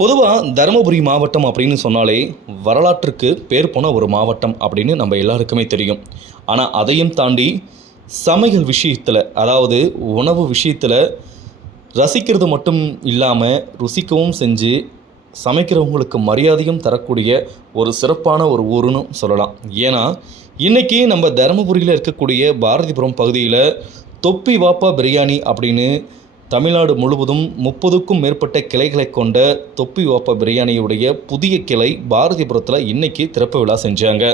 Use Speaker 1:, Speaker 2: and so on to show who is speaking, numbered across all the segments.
Speaker 1: பொதுவாக தருமபுரி மாவட்டம் அப்படின்னு சொன்னாலே வரலாற்றுக்கு பேர் போன ஒரு மாவட்டம் அப்படின்னு நம்ம எல்லாருக்குமே தெரியும். ஆனால் அதையும் தாண்டி சமையல் விஷயத்தில் அதாவது உணவு விஷயத்தில் ரசிக்கிறது மட்டும் இல்லாமல் ருசிக்கவும் செஞ்சு சமைக்கிறவங்களுக்கு மரியாதையும் தரக்கூடிய ஒரு சிறப்பான ஒரு ஊருன்னு சொல்லலாம். ஏன்னா இன்றைக்கி நம்ம தருமபுரியில் இருக்கக்கூடிய பாரதிபுரம் பகுதியில் தொப்பி வாப்பா பிரியாணி அப்படின்னு தமிழ்நாடு முழுவதும் முப்பதுக்கும் மேற்பட்ட கிளைகளை கொண்ட தொப்பி வாப்பா பிரியாணியுடைய புதிய கிளை பாரதிபுரத்தில் இன்னைக்கு திறப்பு விழா செஞ்சாங்க.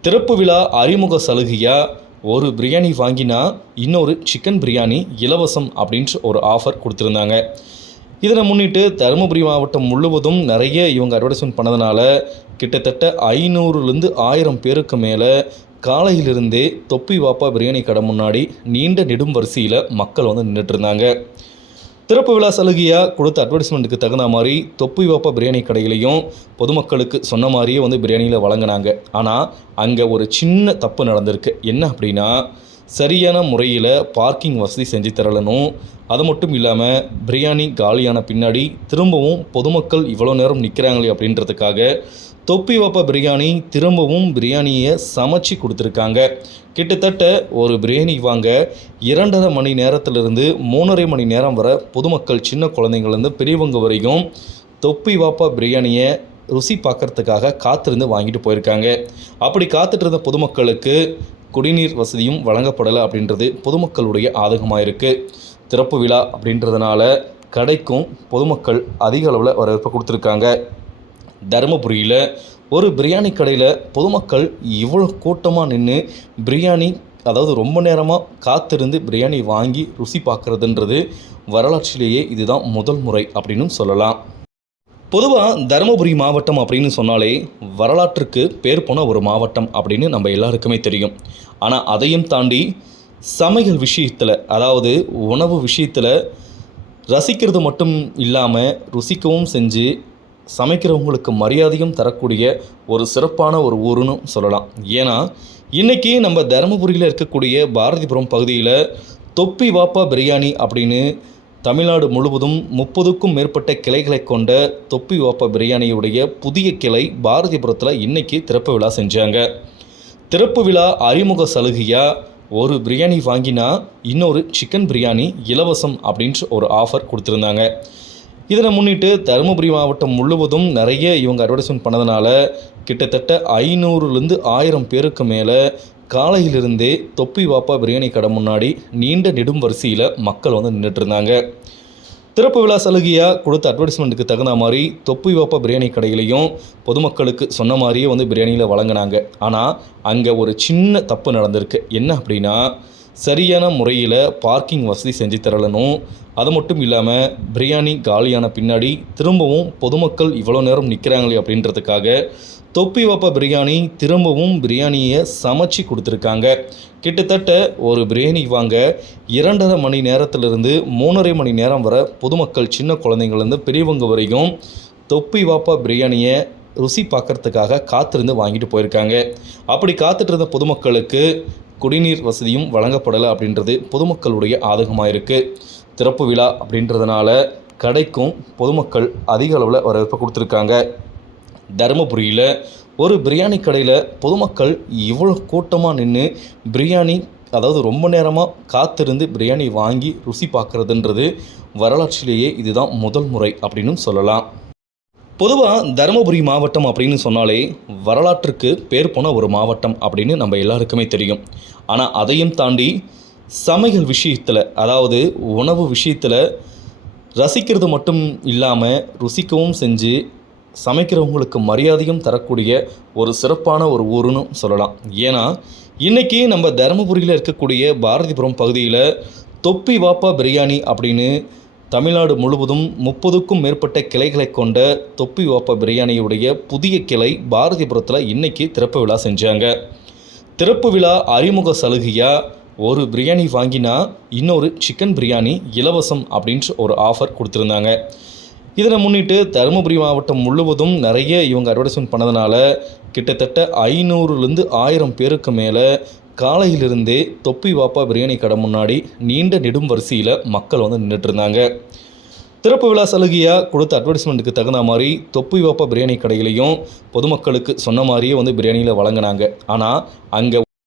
Speaker 1: திறப்பு விழா அறிமுக சலுகையாக ஒரு பிரியாணி வாங்கினா இன்னொரு சிக்கன் பிரியாணி இலவசம் அப்படின்ற ஒரு ஆஃபர் கொடுத்துருந்தாங்க. இதனை முன்னிட்டு தருமபுரி மாவட்டம் முழுவதும் நிறைய இவங்க அட்வர்டைஸ்மெண்ட் பண்ணதுனால கிட்டத்தட்ட ஐநூறுலேருந்து ஆயிரம் பேருக்கு மேலே காலையிலிருந்தே தொப்பி வாப்பா பிரியாணி கடை முன்னாடி நீண்ட நெடும் வரிசையில் மக்கள் வந்து நின்றுட்டு இருந்தாங்க திறப்பு விழா சலுகையாக கொடுத்த அட்வர்டைஸ்மெண்ட்டுக்கு தகுந்த மாதிரி தொப்பி வாப்பா பிரியாணி கடையிலையும் பொதுமக்களுக்கு சொன்ன மாதிரியே வந்து பிரியாணியில் வழங்கினாங்க. ஆனால் அங்கே ஒரு சின்ன தப்பு நடந்திருக்கு. என்ன அப்படின்னா சரியான முறையில் பார்க்கிங் வசதி செஞ்சு தரலனும். அது மட்டும் இல்லாமல் பிரியாணி காலியான பின்னாடி திரும்பவும் பொதுமக்கள் இவ்வளோ நேரம் நிற்கிறாங்களே அப்படின்றதுக்காக தொப்பி வாப்பா பிரியாணி திரும்பவும் பிரியாணியை சமைச்சு கொடுத்துருக்காங்க. கிட்டத்தட்ட ஒரு பிரியாணி வாங்க இரண்டரை மணி நேரத்திலிருந்து மூணரை மணி நேரம் வர பொதுமக்கள் சின்ன குழந்தைங்கள்லேருந்து பெரியவங்க வரைக்கும் தொப்பி வாப்பா பிரியாணியை ருசி பார்க்கறதுக்காக காத்திருந்து வாங்கிட்டு போயிருக்காங்க. அப்படி காத்துட்டு இருந்த பொதுமக்களுக்கு குடிநீர் வசதியும் வழங்கப்படலை அப்படின்றது பொதுமக்களுடைய ஆதகமாக இருக்குது திறப்பு விழா அப்படின்றதுனால கடைக்கும் பொதுமக்கள் அதிக அளவில் வரவேற்பு கொடுத்துருக்காங்க. தருமபுரியில் ஒரு பிரியாணி கடையில் பொதுமக்கள் இவ்வளோ கூட்டமாக நின்று பிரியாணி அதாவது ரொம்ப நேரமாக காத்திருந்து பிரியாணி வாங்கி ருசி பார்க்குறதுன்றது வரலாற்றிலேயே இதுதான் முதல் முறை அப்படின்னு சொல்லலாம். பொதுவாக தருமபுரி மாவட்டம் அப்படின்னு சொன்னாலே வரலாற்றுக்கு பேர் போன ஒரு மாவட்டம் அப்படின்னு நம்ம எல்லாருக்குமே தெரியும். ஆனால் அதையும் தாண்டி சமையல் விஷயத்தில் அதாவது உணவு விஷயத்தில் ரசிக்கிறது மட்டும் இல்லாமல் ருசிக்கவும் செஞ்சு சமைக்கிறவங்களுக்கு மரியாதையும் தரக்கூடிய ஒரு சிறப்பான ஒரு ஊருன்னு சொல்லலாம். ஏன்னா இன்றைக்கி நம்ம தருமபுரியில் இருக்கக்கூடிய பாரதிபுரம் பகுதியில் தொப்பி வாப்பா பிரியாணி அப்படின்னு தமிழ்நாடு முழுவதும் முப்பதுக்கும் மேற்பட்ட கிளைகளை கொண்ட தொப்பி வாப்பா பிரியாணியுடைய புதிய கிளை பாரதிபுரத்தில் இன்னைக்கு திறப்பு விழா செஞ்சாங்க. திறப்பு விழா அறிமுக சலுகையாக ஒரு பிரியாணி வாங்கினா இன்னொரு சிக்கன் பிரியாணி இலவசம் அப்படின்ற ஒரு ஆஃபர் கொடுத்துருந்தாங்க. இதனை முன்னிட்டு தருமபுரி மாவட்டம் முழுவதும் நிறைய இவங்க அட்வர்டைஸ்மெண்ட் பண்ணதுனால கிட்டத்தட்ட ஐநூறுலேருந்து ஆயிரம் பேருக்கு மேலே காலையிலிருந்தே தொப்பி வாப்பா பிரியாணி கடை முன்னாடி நீண்ட நெடும் வரிசையில் மக்கள் வந்து நின்றுட்டு இருந்தாங்க திறப்பு விழா சலுகையாக கொடுத்த அட்வர்டைஸ்மெண்ட்டுக்கு தகுந்த மாதிரி தொப்பி வாப்பா பிரியாணி கடையிலையும் பொதுமக்களுக்கு சொன்ன மாதிரியே வந்து பிரியாணியில் வழங்கினாங்க. ஆனால் அங்கே ஒரு சின்ன தப்பு நடந்திருக்கு. என்ன அப்படின்னா சரியான முறையில் பார்க்கிங் வசதி செஞ்சு தரலனும். அது மட்டும் இல்லாமல் பிரியாணி காலியான பின்னாடி திரும்பவும் பொதுமக்கள் இவ்வளோ நேரம் நிற்கிறாங்களே அப்படின்றதுக்காக தொப்பி வாப்பா பிரியாணி திரும்பவும் பிரியாணியை சமைச்சு கொடுத்துருக்காங்க. கிட்டத்தட்ட ஒரு பிரியாணி வாங்க இரண்டரை மணி நேரத்திலிருந்து மூணரை மணி நேரம் வர பொதுமக்கள் சின்ன குழந்தைங்கள்லேருந்து பெரியவங்க வரைக்கும் தொப்பி வாப்பா பிரியாணியை ருசி பார்க்கறதுக்காக காத்திருந்து வாங்கிட்டு போயிருக்காங்க. அப்படி காத்துட்டு இருந்த பொதுமக்களுக்கு குடிநீர் வசதியும் வழங்கப்படலை அப்படின்றது பொதுமக்களுடைய ஆதகமாக இருக்குது திறப்பு விழா அப்படின்றதுனால கடைக்கும் பொதுமக்கள் அதிக அளவில் வரவேற்பு கொடுத்துருக்காங்க. தருமபுரியில் ஒரு பிரியாணி கடையில் பொதுமக்கள் இவ்வளோ கூட்டமாக நின்று பிரியாணி அதாவது ரொம்ப நேரமாக காத்திருந்து பிரியாணி வாங்கி ருசி பார்க்குறதுன்றது வரலாற்றிலேயே இதுதான் முதல் முறை அப்படின்னு சொல்லலாம். பொதுவாக தருமபுரி மாவட்டம் அப்படின்னு சொன்னாலே வரலாற்றுக்கு பேர் போன ஒரு மாவட்டம் அப்படின்னு நம்ம எல்லாருக்குமே தெரியும். ஆனால் அதையும் தாண்டி சமையல் விஷயத்தில் அதாவது உணவு விஷயத்தில் ரசிக்கிறது மட்டும் இல்லாமல் ருசிக்கவும் செஞ்சு சமைக்கிறவங்களுக்கு மரியாதையும் தரக்கூடிய ஒரு சிறப்பான ஒரு ஊருன்னு சொல்லலாம். ஏன்னா இன்றைக்கி நம்ம தருமபுரியில் இருக்கக்கூடிய பாரதிபுரம் பகுதியில் தொப்பி வாப்பா பிரியாணி அப்படின்னு தமிழ்நாடு முழுவதும் முப்பதுக்கும் மேற்பட்ட கிளைகளை கொண்ட தொப்பி வாப்பா பிரியாணியுடைய புதிய கிளை பாரதிபுரத்தில் இன்னைக்கு திறப்பு விழா செஞ்சாங்க. திறப்பு விழா அறிமுக சலுகையாக ஒரு பிரியாணி வாங்கினா இன்னொரு சிக்கன் பிரியாணி இலவசம் அப்படின்ற ஒரு ஆஃபர் கொடுத்துருந்தாங்க. இதனை முன்னிட்டு தருமபுரி மாவட்டம் முழுவதும் நிறைய இவங்க அட்வர்டைஸ்மெண்ட் பண்ணதுனால கிட்டத்தட்ட ஐநூறுலேருந்து ஆயிரம் பேருக்கு மேலே காலையிலிருந்தே தொப்பி வாப்பா பிரியாணி கடை முன்னாடி நீண்ட நெடும் வரிசையில் மக்கள் வந்து நின்றுட்டு இருந்தாங்க திறப்பு விழா சலுகையாக கொடுத்த அட்வர்டைஸ்மெண்ட்டுக்கு தகுந்த மாதிரி தொப்பி வாப்பா பிரியாணி கடையிலையும் பொதுமக்களுக்கு சொன்ன மாதிரியே வந்து பிரியாணியில் வழங்கினாங்க. ஆனால் அங்கே